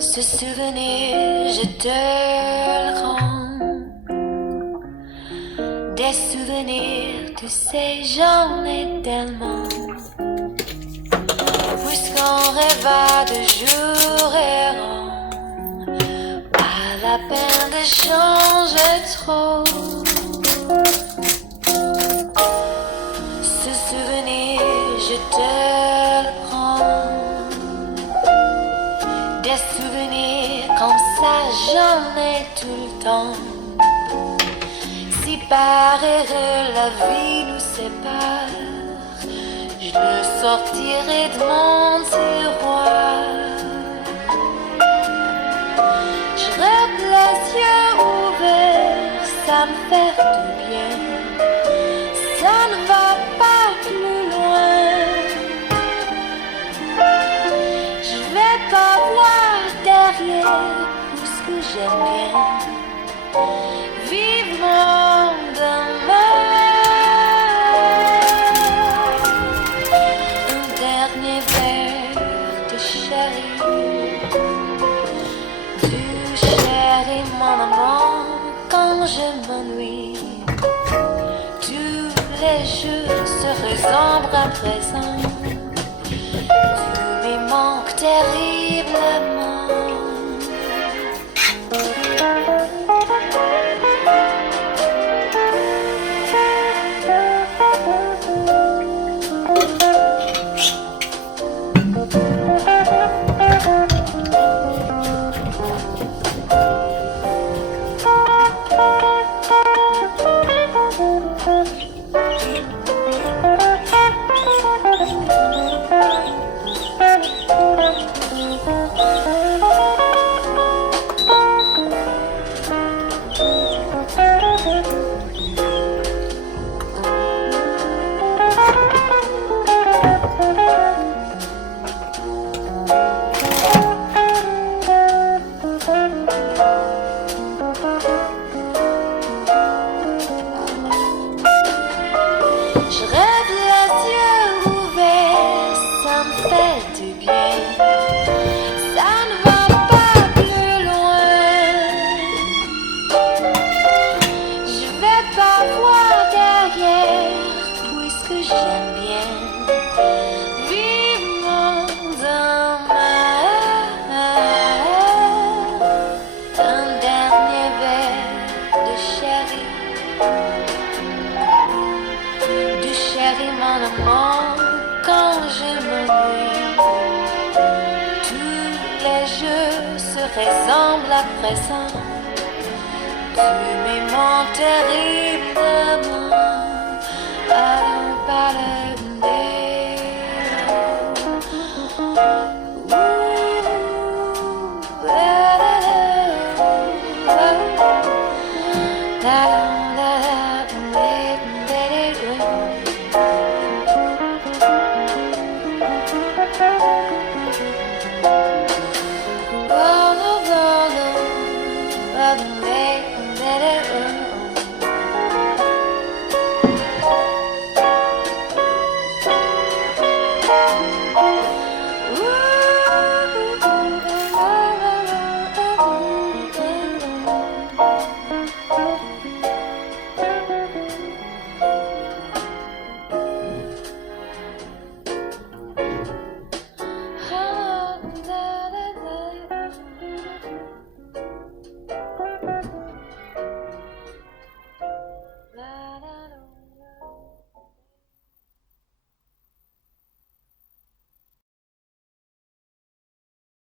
Ce souvenir, je te le rends. Des souvenirs, tu sais, j'en ai tellement. Puisqu'on rêva de jour errant, pas la peine de changer trop. Ce souvenir, je te le prends. Des souvenirs comme ça, j'en ai tout le temps. Si par erreur la vie nous sépare, je le sortirai de mon tiroir. Je rêve les yeux ouverts, ça me fait du bien. Ça ne va pas plus loin. Je vais pas voir derrière tout ce que j'aime bien. Vivement demain. Un dernier verre de chéri. Du chéri mon amour quand je m'ennuie. Tous les jours se ressemblent à présent. Tu me manques terriblement. Je rêve les yeux ouverts, ça me fait du bien. Ça ne va pas plus loin. Je vais pas voir derrière, puisque j'aime bien. Vivement demain. Un dernier verre de chéri. Chéri mon amour, quand je m'ennuie, tous les jeux se ressemblent à présent. Tu m'aimes terriblement.